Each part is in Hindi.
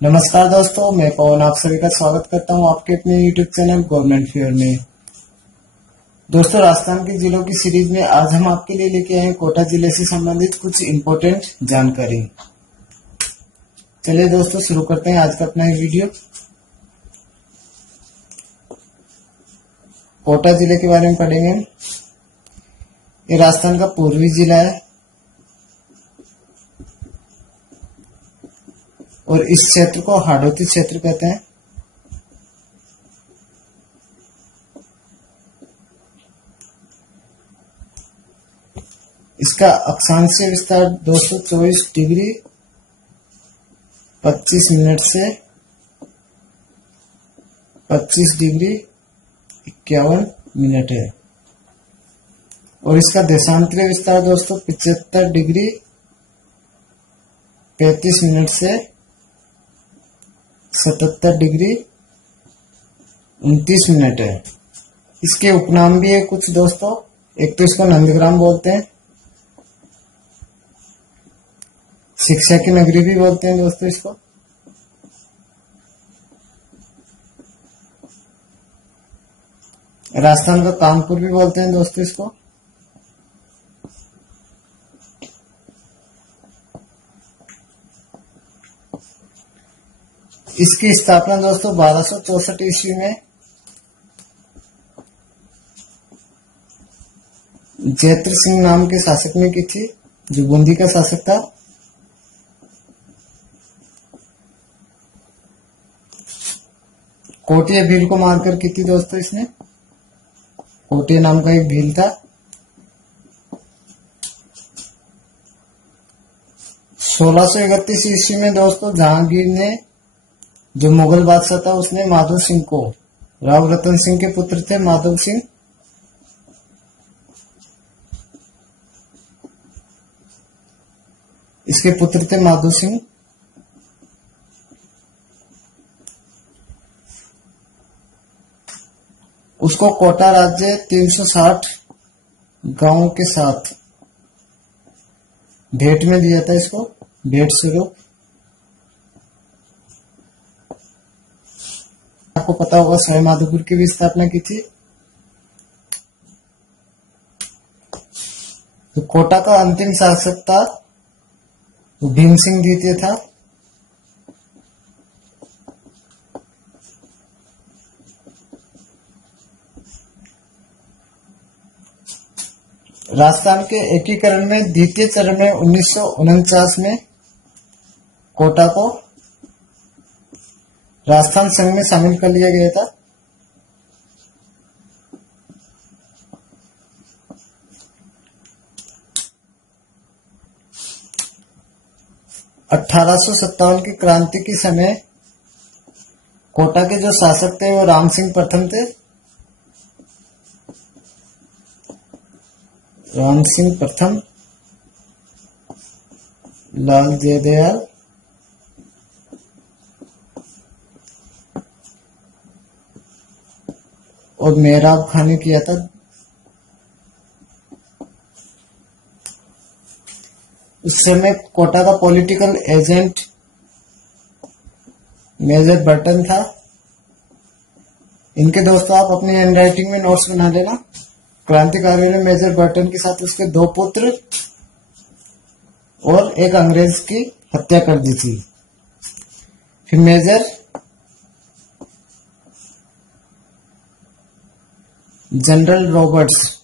नमस्कार दोस्तों, मैं पवन आप सभी का स्वागत करता हूं आपके अपने YouTube चैनल गवर्नमेंट फेयर में। दोस्तों, राजस्थान के जिलों की सीरीज में आज हम आपके लिए लेके आए हैं कोटा जिले से संबंधित कुछ इम्पोर्टेंट जानकारी। चलिए दोस्तों, शुरू करते हैं आज का अपना ये वीडियो। कोटा जिले के बारे में पढ़ेंगे। ये राजस्थान का पूर्वी जिला है और इस क्षेत्र को हाड़ौती क्षेत्र कहते हैं। इसका अक्षांशीय विस्तार 224 डिग्री 25 मिनट से 25 डिग्री 51 मिनट है और इसका देशांतरीय विस्तार दोस्तों 75 डिग्री 35 मिनट से 77 डिग्री 29 मिनट है। इसके उपनाम भी है कुछ दोस्तों। एक तो इसको नंदग्राम बोलते हैं, शिक्षा की नगरी भी बोलते हैं दोस्तों इसको। राजस्थान का कानपुर भी बोलते हैं दोस्तों इसको। इसकी स्थापना दोस्तों 1264 ईस्वी में जैत्र सिंह नाम के शासक ने की थी, जो बूंदी का शासक था। कोटिया भील को मारकर की थी दोस्तों इसने। कोटिया नाम का एक भील था। 1631 ईस्वी में दोस्तों जहांगीर ने, जो मुगल बादशाह था, उसने माधव सिंह को, राव रतन सिंह के पुत्र थे माधव सिंह, इसके पुत्र थे माधव सिंह। उसको कोटा राज्य 360 गांवों के साथ भेंट में दिया था। इसको भेंट स्वरूप। आपको पता होगा सवाई माधोपुर की भी स्थापना की थी। तो कोटा का अंतिम शासक था वो भीम सिंह द्वितीय था। राजस्थान के एकीकरण में द्वितीय चरण में 1949 में कोटा को राजस्थान संघ में शामिल कर लिया गया था। अठारह की क्रांति के समय कोटा के जो शासक थे वो राम सिंह प्रथम थे। राम सिंह प्रथम, लाल जयदयाल और मेहराब खान ने किया था। उस समय कोटा का पॉलिटिकल एजेंट मेजर बर्टन था। इनके दोस्तों आप अपनी हैंडराइटिंग में नोट्स बना लेना। क्रांतिकारियों ने मेजर बर्टन के साथ उसके 2 पुत्र और एक अंग्रेज की हत्या कर दी थी। फिर मेजर जनरल रॉबर्ट्स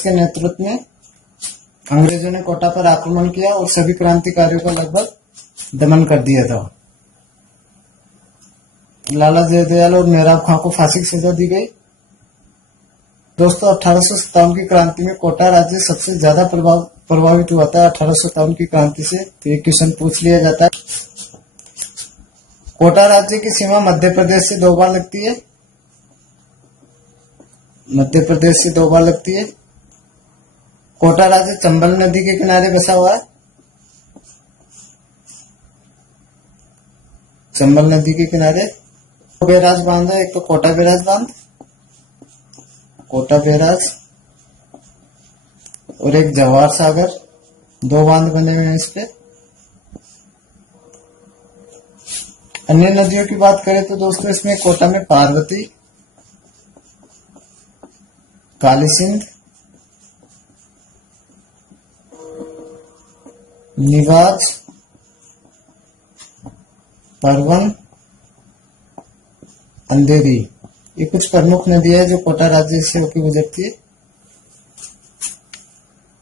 के नेतृत्व में अंग्रेजों ने कोटा पर आक्रमण किया और सभी क्रांतिकारियों का लगभग दमन कर दिया था। लाला जयदयाल और मेहराब खां को फांसी की सजा दी गई। दोस्तों, 1857 की क्रांति में कोटा राज्य सबसे ज्यादा प्रभावित हुआ था। 1857 की क्रांति से तो एक क्वेश्चन पूछ लिया जाता है। कोटा राज्य की सीमा मध्य प्रदेश से 2 बार लगती है। मध्य प्रदेश से 2 बार लगती है। कोटा राज्य चंबल नदी के किनारे बसा हुआ है। चंबल नदी के किनारे बैराज बांध है। एक तो कोटा बैराज बांध, कोटा बैराज और एक जवाहर सागर, 2 बांध बने हुए हैं इस पे। अन्य नदियों की बात करें तो दोस्तों इसमें कोटा में पार्वती, काली सिंध, निवाज, परवन, अंधेरी, ये कुछ प्रमुख नदियां है जो कोटा राज्य से होकर गुजरती है।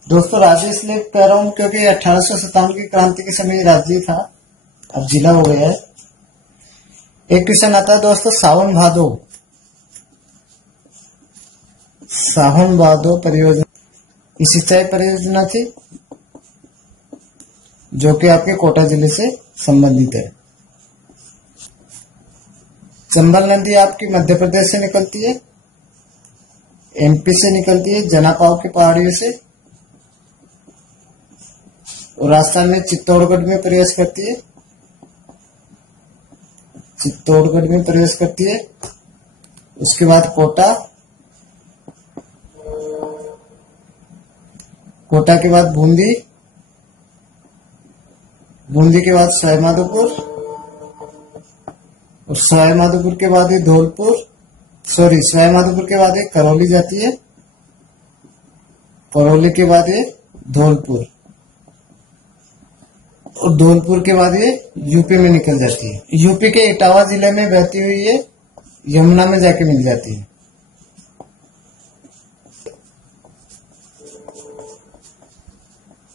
दोस्तों राज्य इसलिए कह रहा हूं क्योंकि 1857 की क्रांति के समय राज्य था, अब जिला हो गया है। एक क्वेश्चन आता है दोस्तों, सावन भादो परियोजना ये सिंचाई परियोजना थी जो कि आपके कोटा जिले से संबंधित है। चंबल नदी आपकी मध्य प्रदेश से निकलती है, एमपी से निकलती है, जनापाव की पहाड़ियों से, और राजस्थान में चित्तौड़गढ़ में प्रवेश करती है। उसके बाद कोटा के बाद बूंदी के बाद सवाईमाधोपुर, और सवाईमाधोपुर के बाद ये सवाईमाधोपुर के बाद ये करौली जाती है, करौली के बाद ये धौलपुर, और धौलपुर के बाद ये यूपी में निकल जाती है। यूपी के इटावा जिले में बहती हुई ये यमुना में जाके मिल जाती है।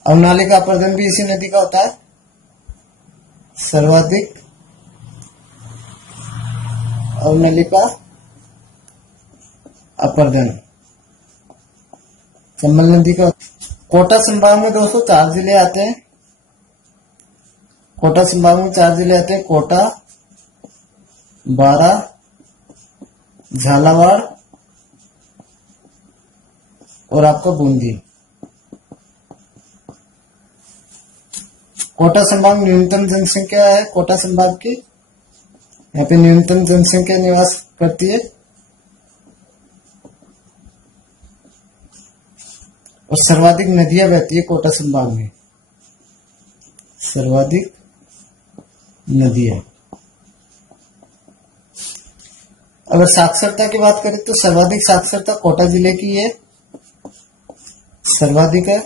अवनाली का अपर्दन भी इसी नदी का होता है। सर्वाधिक अवनाली का अपर्दन चंबल नदी का। कोटा संभाग में दोस्तों 4 जिले आते हैं। कोटा, बारा, झालावाड़ और आपका बूंदी। कोटा संभाग न्यूनतम जनसंख्या है कोटा संभाग की, यहाँ पे न्यूनतम जनसंख्या निवास करती है, और सर्वाधिक नदियां बहती है कोटा संभाग में, सर्वाधिक नदियां। अगर साक्षरता की बात करें तो सर्वाधिक साक्षरता कोटा जिले की है, सर्वाधिक है।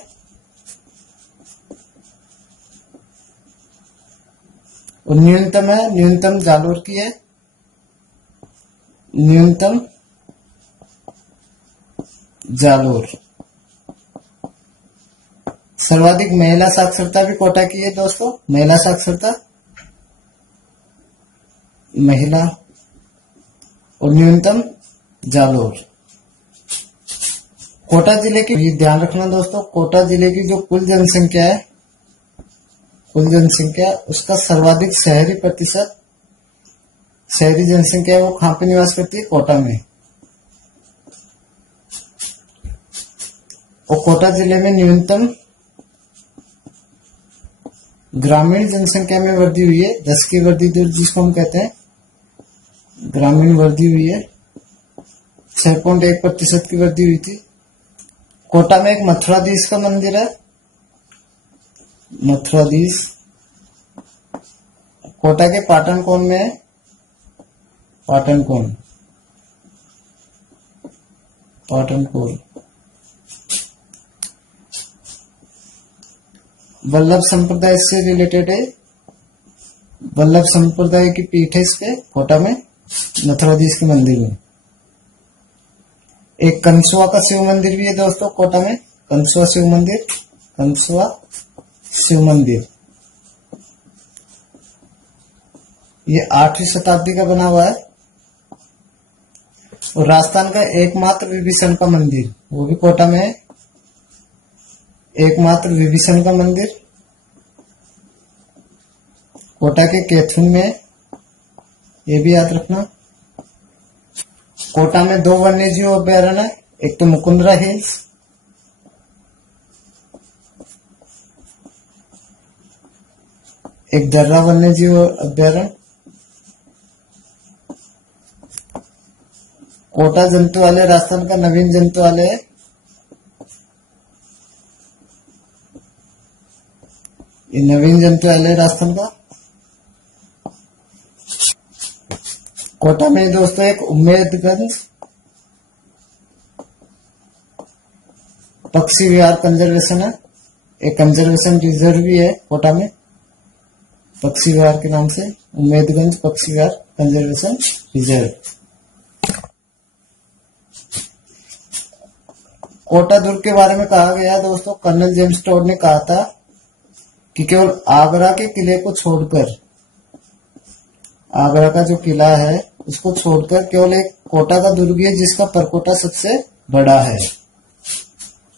और न्यूनतम जालोर की है, न्यूनतम जालोर। सर्वाधिक महिला साक्षरता भी कोटा की है दोस्तों, महिला साक्षरता, महिला, और न्यूनतम जालोर। कोटा जिले की ये ध्यान रखना दोस्तों, कोटा जिले की जो कुल जनसंख्या है, उसका सर्वाधिक शहरी जनसंख्या है वो कहां पे निवास करती है? कोटा में। और कोटा जिले में न्यूनतम ग्रामीण जनसंख्या में वृद्धि हुई है, 10 की वृद्धि दर जिसको हम कहते हैं ग्रामीण वृद्धि हुई है, 6.1% की वृद्धि हुई थी। कोटा में एक मथुराधीश का मंदिर है, मथुराधीश कोटा के पाटनकोण में है, पाटनकोण वल्लभ संप्रदाय से रिलेटेड है, वल्लभ संप्रदाय की पीठ है इस पे कोटा में, मथुराधीश के मंदिर में। एक कंसुआ का शिव मंदिर भी है दोस्तों कोटा में, कंसुआ शिव मंदिर। ये 8वीं शताब्दी का बना हुआ है। और राजस्थान का एकमात्र विभीषण का मंदिर वो भी कोटा में है, एकमात्र विभीषण का मंदिर कोटा के कैथून में है, ये भी याद रखना। कोटा में 2 वन्यजीव अभ्यारण्य है, एक तो मुकुंदरा हिल्स, एक दर्रा वन्यजीव अभ्यारण्य। कोटा जंतुआलय राजस्थान का नवीन जंतुआलय है। ये नवीन जंतुआलय राजस्थान का। कोटा में दोस्तों एक उम्मेदगंज पक्षी विहार कंजर्वेशन है, एक कंजर्वेशन रिजर्व भी है कोटा में पक्षी विहार के नाम से, उम्मेदगंज पक्षी विहार कंजर्वेशन रिजर्व। कोटा दुर्ग के बारे में कहा गया दोस्तों, कर्नल जेम्स टोड ने कहा था कि केवल आगरा के किले को छोड़कर, आगरा का जो किला है उसको छोड़कर केवल एक कोटा का दुर्ग है जिसका परकोटा सबसे बड़ा है।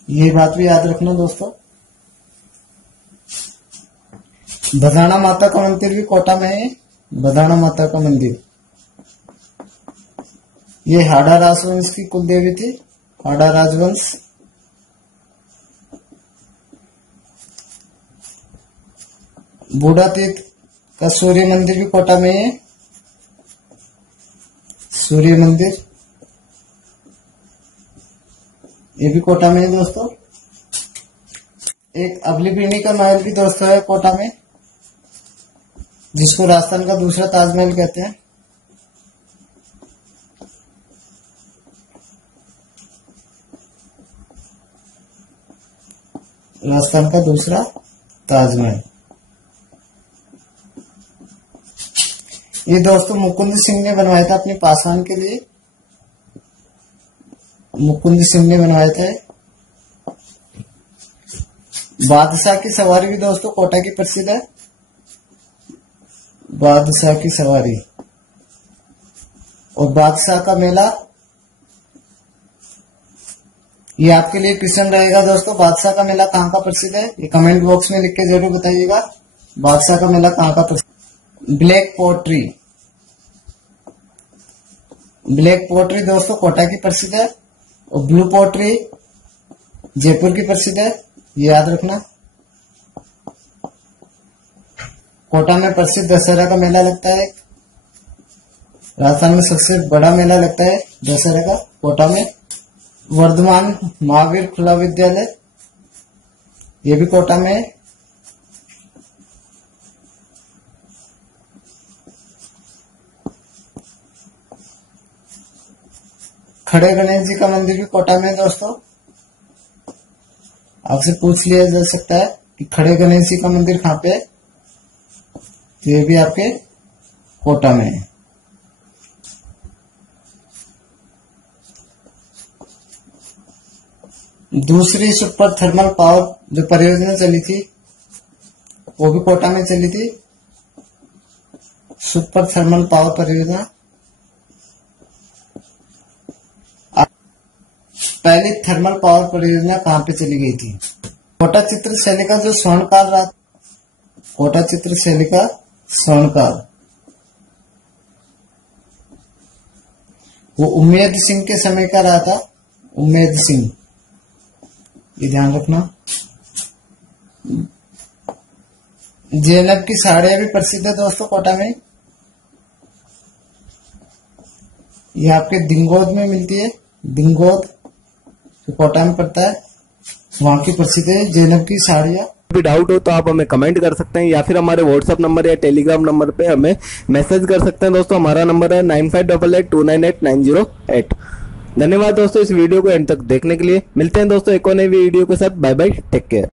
ये बात भी याद रखना दोस्तों। बधाना माता का मंदिर भी कोटा में है, बधाना माता का मंदिर। ये हाड़ा राजवंश की कुल देवी थी, हाड़ा राजवंश। बूढ़ा तीर्थ का सूर्य मंदिर भी कोटा में है, सूर्य मंदिर ये भी कोटा में है दोस्तों। एक अबलीबीनी का महल भी दोस्तों है कोटा में, जिसको राजस्थान का दूसरा ताजमहल कहते हैं। राजस्थान का दूसरा ताजमहल। ये दोस्तों मुकुंद सिंह ने बनवाया था अपने पासवान के लिए, मुकुंद सिंह ने बनवाया था। बादशाह की सवारी भी दोस्तों कोटा की प्रसिद्ध है, बादशाह की सवारी। और बादशाह का मेला, ये आपके लिए क्वेश्चन रहेगा दोस्तों, बादशाह का मेला कहाँ का प्रसिद्ध है, ये कमेंट बॉक्स में लिख के जरूर बताइएगा, बादशाह का मेला कहाँ का प्रसिद्ध। ब्लैक पोट्री, ब्लैक पोट्री दोस्तों कोटा की प्रसिद्ध है, और ब्लू पोट्री जयपुर की प्रसिद्ध है, ये याद रखना। कोटा में प्रसिद्ध दशहरा का मेला लगता है, राजस्थान में सबसे बड़ा मेला लगता है दशहरा का कोटा में। वर्धमान महावीर खुला विद्यालय, ये भी कोटा में है। खड़े गणेश जी का मंदिर भी कोटा में है दोस्तों। आपसे पूछ लिया जा सकता है कि खड़े गणेश जी का मंदिर कहाँ पे है, तो ये भी आपके कोटा में है। दूसरी सुपर थर्मल पावर जो परियोजना चली थी वो भी कोटा में चली थी, सुपर थर्मल पावर परियोजना। पहली थर्मल पावर परियोजना कहां पे चली गई थी? कोटा चित्र शैली का जो स्वर्णकाल रहा, कोटा चित्र शैली का स्वर्णकाल वो उम्मेद सिंह के समय का रहा था, उम्मेद सिंह, ये ध्यान रखना। जैनब की साड़ियां भी प्रसिद्ध है दोस्तों कोटा में, ये आपके दिंगोद में मिलती है, दिंगोद जो कोटा में पड़ता है, वहां की प्रसिद्ध है जैनब की साड़ियां। भी डाउट हो तो आप हमें कमेंट कर सकते हैं या फिर हमारे व्हाट्सएप नंबर या टेलीग्राम नंबर पे हमें मैसेज कर सकते हैं दोस्तों। हमारा नंबर है 9588298908। धन्यवाद दोस्तों इस वीडियो को एंड तक देखने के लिए। मिलते हैं दोस्तों एक और नई वीडियो के साथ। Bye bye, take care.